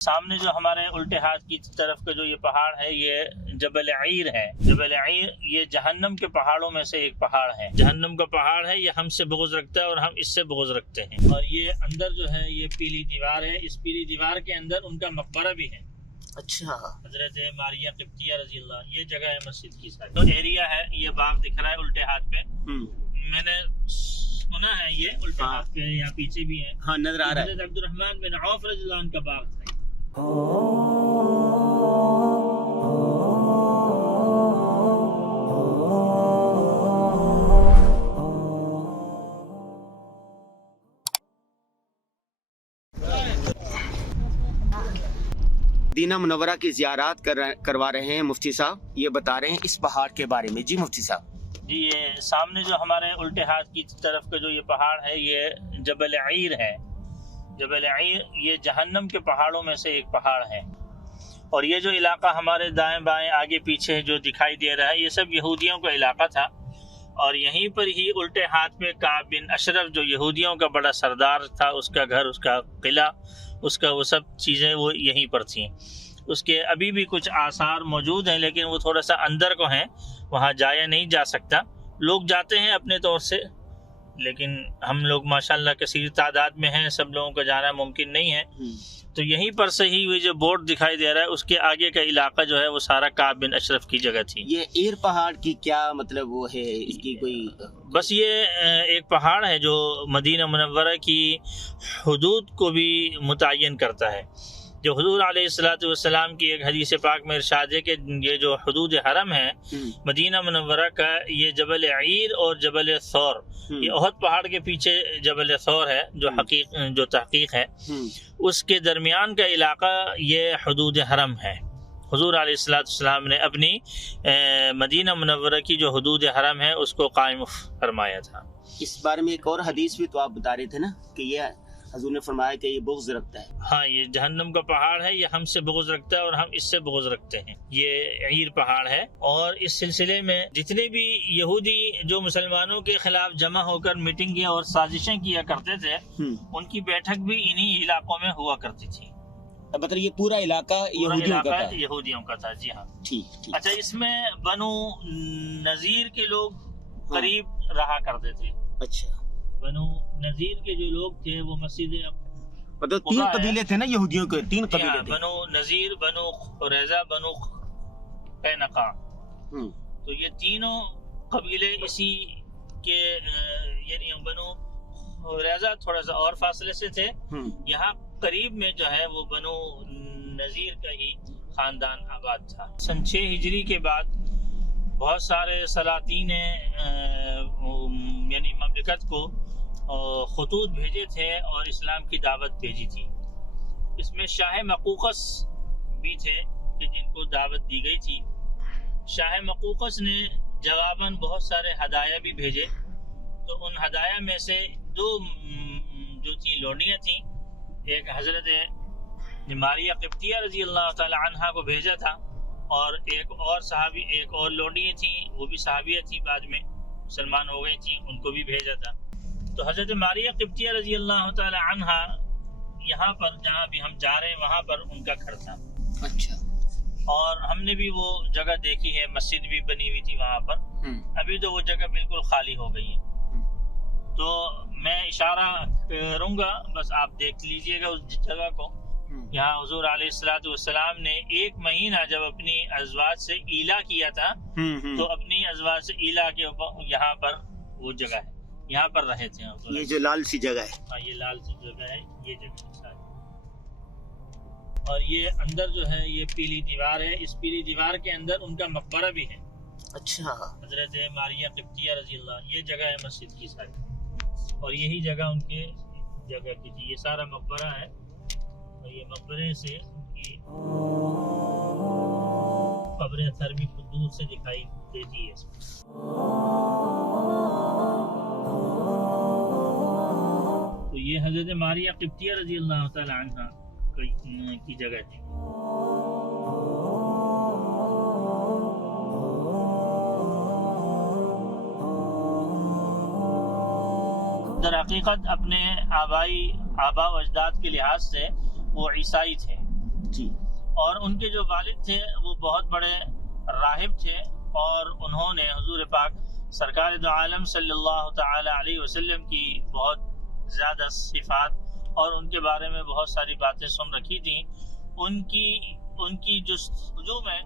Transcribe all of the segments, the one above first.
سامنے جو ہمارے الٹے ہاتھ کی طرف کا جو یہ پہاڑ ہے یہ جبل عیر ہے۔ جبل عیر یہ جہنم کے پہاڑوں میں سے ایک پہاڑ ہے، جہنم کا پہاڑ ہے، یہ ہم سے بغض رکھتا ہے اور ہم اس سے بغض رکھتے ہیں۔ اور یہ اندر جو ہے یہ پیلی دیوار ہے، اس پیلی دیوار کے اندر ان کا مقبرہ بھی ہے۔ اچھا، حضرت ماریہ قبطیہ رضی اللہ، یہ جگہ ہے مسجد کی سائڈ، تو ایریا ہے، یہ باغ دکھ رہا ہے الٹے ہاتھ پہ۔ میں نے سنا ہے یہ الٹے ہاتھ پہ یہاں پیچھے بھی ہے، ہاں نظر آ رہا ہے، حضرت عبد الرحمن بن عوف رضی اللہ عنہ کا باغ تھا۔ مدینہ منورہ کی زیارات کروا رہے ہیں مفتی صاحب، یہ بتا رہے ہیں اس پہاڑ کے بارے میں۔ جی مفتی صاحب۔ جی، یہ سامنے جو ہمارے الٹے ہاتھ کی طرف کا جو یہ پہاڑ ہے یہ جبل عیر ہے۔ جبل عیر یہ جہنم کے پہاڑوں میں سے ایک پہاڑ ہے، اور یہ جو علاقہ ہمارے دائیں بائیں آگے پیچھے جو دکھائی دے رہا ہے یہ سب یہودیوں کا علاقہ تھا، اور یہیں پر ہی الٹے ہاتھ میں کعب بن اشرف جو یہودیوں کا بڑا سردار تھا، اس کا گھر، اس کا قلعہ، اس کا وہ سب چیزیں وہ یہیں پر تھیں۔ اس کے ابھی بھی کچھ آثار موجود ہیں، لیکن وہ تھوڑا سا اندر کو ہیں، وہاں جایا نہیں جا سکتا۔ لوگ جاتے ہیں اپنے طور سے، لیکن ہم لوگ ماشاءاللہ کثیر تعداد میں ہیں، سب لوگوں کا جانا ممکن نہیں ہے۔ تو یہیں پر سے ہی وہ جو بورڈ دکھائی دے رہا ہے اس کے آگے کا علاقہ جو ہے وہ سارا کعب بن اشرف کی جگہ تھی۔ یہ ایر پہاڑ کی کیا مطلب وہ ہے، اس کی کوئی؟ بس یہ ایک پہاڑ ہے جو مدینہ منورہ کی حدود کو بھی متعین کرتا ہے۔ جو حضور علیہ والسلام کی ایک حدیث پاک میں ارشاد ہے کہ یہ جو حدود حرم ہے مدینہ منورہ کا، یہ جبل عیر اور جبل ثور، یہ احد پہاڑ کے پیچھے جبل ثور ہے جو تحقیق ہے، اس کے درمیان کا علاقہ یہ حدود حرم ہے۔ حضور علیہ السلام نے اپنی مدینہ منورہ کی جو حدود حرم ہے اس کو قائم فرمایا تھا۔ اس بارے میں ایک اور حدیث بھی تو آپ بتا رہے تھے نا کہ یہ حضور نے فرمایا کہ یہ بغض رکھتا ہے۔ ہاں، یہ جہنم کا پہاڑ ہے، یہ ہم سے بغض رکھتا ہے اور ہم اس سے بغض رکھتے ہیں۔ یہ عیر پہاڑ ہے، اور اس سلسلے میں جتنے بھی یہودی جو مسلمانوں کے خلاف جمع ہو کر میٹنگیں اور سازشیں کیا کرتے تھے، ان کی بیٹھک بھی انہی علاقوں میں ہوا کرتی تھی۔ مطلب یہ پورا علاقہ یہودیوں کا تھا۔ جی ہاں، ٹھیک۔ اچھا، اس میں بنو نذیر کے لوگ قریب رہا کرتے تھے۔ اچھا، بنو نذیر کے جو لوگ تھے وہ مسجد، مطلب تین قبیلے تھے نا یہودیوں کے، تین قبیلے تھے، بنو نذیر، بنو قریظہ، بنو قینقاع۔ تو یہ تینوں قبیلے اسی کے، یعنی بنو قریظہ تھوڑا سا اور فاصلے سے تھے، یہاں قریب میں جو ہے وہ بنو نذیر کا ہی خاندان آباد تھا۔ سن 6 ہجری کے بعد بہت سارے سلاطین نے یعنی مملکت کو خطوط بھیجے تھے اور اسلام کی دعوت بھیجی تھی۔ اس میں شاہ مقوقس بھی تھے کہ جن کو دعوت دی گئی تھی۔ شاہ مقوقس نے جواباً بہت سارے ہدایہ بھی بھیجے، تو ان ہدایہ میں سے 2 جو تھیں لونڈیاں تھیں، ایک حضرت ماریہ قبطیہ رضی اللہ تعالی عنہا کو بھیجا تھا، اور ایک اور صحابی، ایک اور لونڈی تھیں، وہ بھی صحابیہ تھی، بعد میں مسلمان ہو گئی تھیں، ان کو بھی بھیجا تھا۔ تو حضرت ماریہ قبطیہ رضی اللہ تعالی عنہا یہاں پر جہاں بھی ہم جا رہے ہیں وہاں پر ان کا گھر تھا۔ اچھا، اور ہم نے بھی وہ جگہ دیکھی ہے، مسجد بھی بنی ہوئی تھی وہاں پر، ابھی تو وہ جگہ بالکل خالی ہو گئی ہے۔ تو میں اشارہ کروں گا، بس آپ دیکھ لیجئے گا اس جگہ کو۔ یہاں حضور علیہ السلام نے 1 مہینہ جب اپنی ازواج سے ایلا کیا تھا، تو اپنی ازواج سے ایلا کے اوپر یہاں پر وہ جگہ ہے، یہاں پر رہے تھے۔ یہ جو لال سی جگہ ہے، ہاں، یہ لال سی جگہ ہے، یہ جگہ ساری۔ اور یہ اندر جو ہے یہ پیلی دیوار ہے، اس پیلی دیوار کے اندر ان کا مقبرہ بھی ہے۔ اچھا، حضرت ماریہ قبطیہ رضی اللہ، یہ جگہ ہے مسجد کی ساری، اور یہی جگہ ان کے جگہ کی تھی۔ یہ سارا مقبرہ ہے، اور یہ مقبرے سے ان کی قبر اثر بھی دور سے دکھائی دیتی ہے۔ تو یہ حضرت ماریہ قبطیہ رضی اللہ تعالی عنہ کی جگہ تھی۔ در حقیقت اپنے آبا و اجداد کے لحاظ سے وہ عیسائی تھے، جی. اور ان کے جو والد تھے وہ بہت بڑے راہب تھے، اور انہوں نے حضور پاک سرکار دو عالم صلی اللہ تعالی علیہ وسلم کی بہت زیادہ صفات اور ان کے بارے میں بہت ساری باتیں سن رکھی تھیں. ان کی جو ہجوم ہے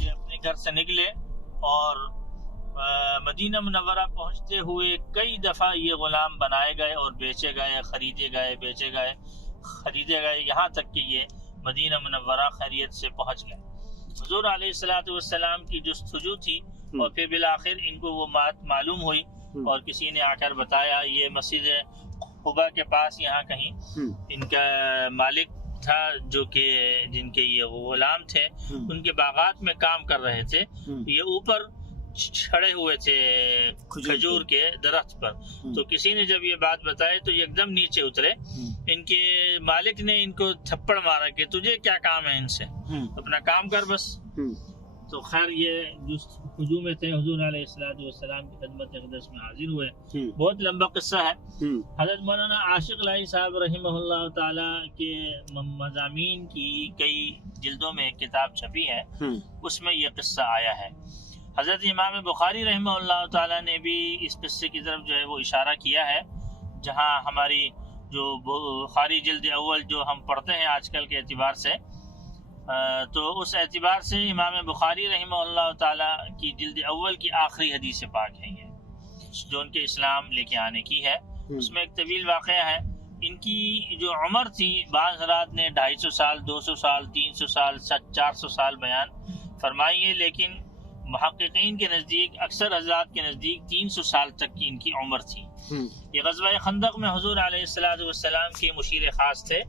یہ اپنے گھر سے نکلے اور مدینہ منورہ پہنچتے ہوئے کئی دفعہ یہ غلام بنائے گئے اور بیچے گئے، خریدے گئے، یہاں تک کہ یہ مدینہ منورہ خیریت سے پہنچ گئے. حضور علیہ الصلوۃ والسلام کی جستجو تھی اور پھر بالآخر ان کو وہ بات معلوم ہوئی اور کسی نے آ کر بتایا. یہ مسجد قباء کے پاس یہاں کہیں ان کا مالک تھا جو کہ جن کے یہ غلام تھے، ان کے باغات میں کام کر رہے تھے. یہ اوپر چھڑے ہوئے تھے کھجور کے درخت پر، تو کسی نے جب یہ بات بتائی تو ایک دم نیچے اترے. ان کے مالک نے ان کو تھپڑ مارا کہ تجھے کیا کام ہے ان سے، اپنا کام کر بس. تو خیر یہ جو ہجوم میں تھے حضور علیہ السلام کی خدمت اقدس میں حاضر ہوئے. بہت لمبا قصہ ہے. حضرت مولانا عاشق الہی صاحب رحمہ اللہ تعالی کے مضامین کی کئی جلدوں میں ایک کتاب چھپی ہے، اس میں یہ قصہ آیا ہے. حضرت امام بخاری رحمہ اللہ تعالی نے بھی اس قصے کی طرف جو ہے وہ اشارہ کیا ہے. جہاں ہماری جو بخاری جلد اول جو ہم پڑھتے ہیں آج کل کے اعتبار سے، تو اس اعتبار سے امام بخاری رحمہ اللہ تعالی کی جلد اول کی آخری حدیث پاک ہے یہ، جو ان کے اسلام لے کے آنے کی ہے. اس میں ایک طویل واقعہ ہے. ان کی جو عمر تھی، بعض حضرات نے 250 سال، 200 سال، 300 سال، 400 سال بیان فرمائی ہے، لیکن محققین کے نزدیک، اکثر حضرات کے نزدیک 300 سال تک کی ان کی عمر تھی. یہ غزوہ خندق میں حضور علیہ السلام کے مشیر خاص تھے،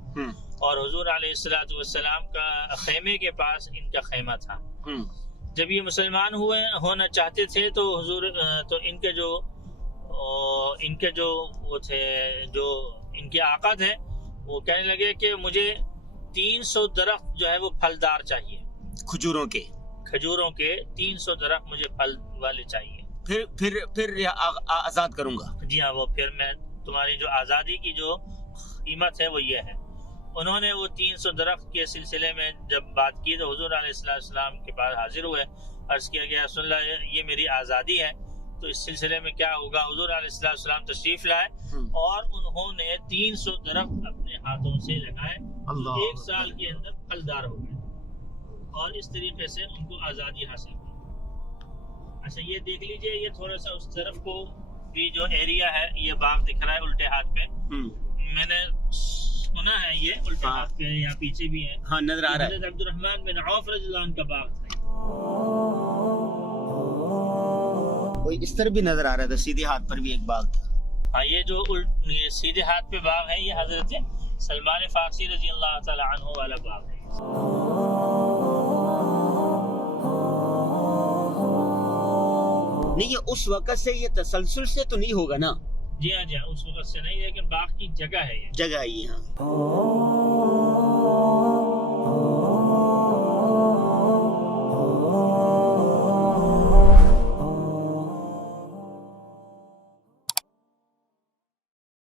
اور حضور علیہ السلام کا خیمے کے پاس ان کا خیمہ تھا. جب یہ مسلمان ہونا چاہتے تھے تو تو ان کے جو وہ تھے، جو ان کے آقا تھے، وہ کہنے لگے کہ مجھے 300 درخت جو ہے وہ پھلدار چاہیے، کھجوروں کے 300 درخت مجھے پھل والے چاہیے. پھر آزاد کروں گا. جی ہاں، وہ پھر میں تمہاری جو آزادی کی جو قیمت ہے وہ یہ ہے. انہوں نے وہ 300 درخت کے سلسلے میں جب بات کی تو حضور علیہ السلام کے پاس حاضر ہوئے. عرض کیا گیا رسول اللہ یہ میری آزادی ہے، تو اس سلسلے میں کیا ہوگا؟ حضور علیہ السلام تشریف لائے اور انہوں نے 300 درخت اپنے ہاتھوں سے لگائے، 1 سال کے اندر پھلدار ہو گئے، اور اس طریقے سے ان کو آزادی حاصل ہوئی. اچھا یہ دیکھ لیجئے، یہ تھوڑا سا اس طرف کو بھی جو ایریا ہے، یہ باغ دکھ رہا ہے الٹے ہاتھ پہ. میں نے سنا ہے یہ الٹے ہاتھ پہ یہاں پیچھے بھی ہے. ہاں نظر آ رہا ہے. حضرت عبد الرحمن بن عوف رضی اللہ عنہ کا باغ تھا. کوئی اس طرف بھی نظر آ رہا تھا، سیدھے ہاتھ پر بھی ایک باغ تھا. ہاں یہ جو یہ سیدھے ہاتھ پہ باغ ہے، یہ حضرت سلمان فارسی رضی اللہ تعالی عنہ والا باغ ہے. نہیں، یہ اس وقت سے یہ تسلسل سے تو نہیں ہوگا نا؟ جی ہاں، اس وقت سے نہیں، لیکن باغ کی جگہ ہے، یہ جگہ ہی. ہاں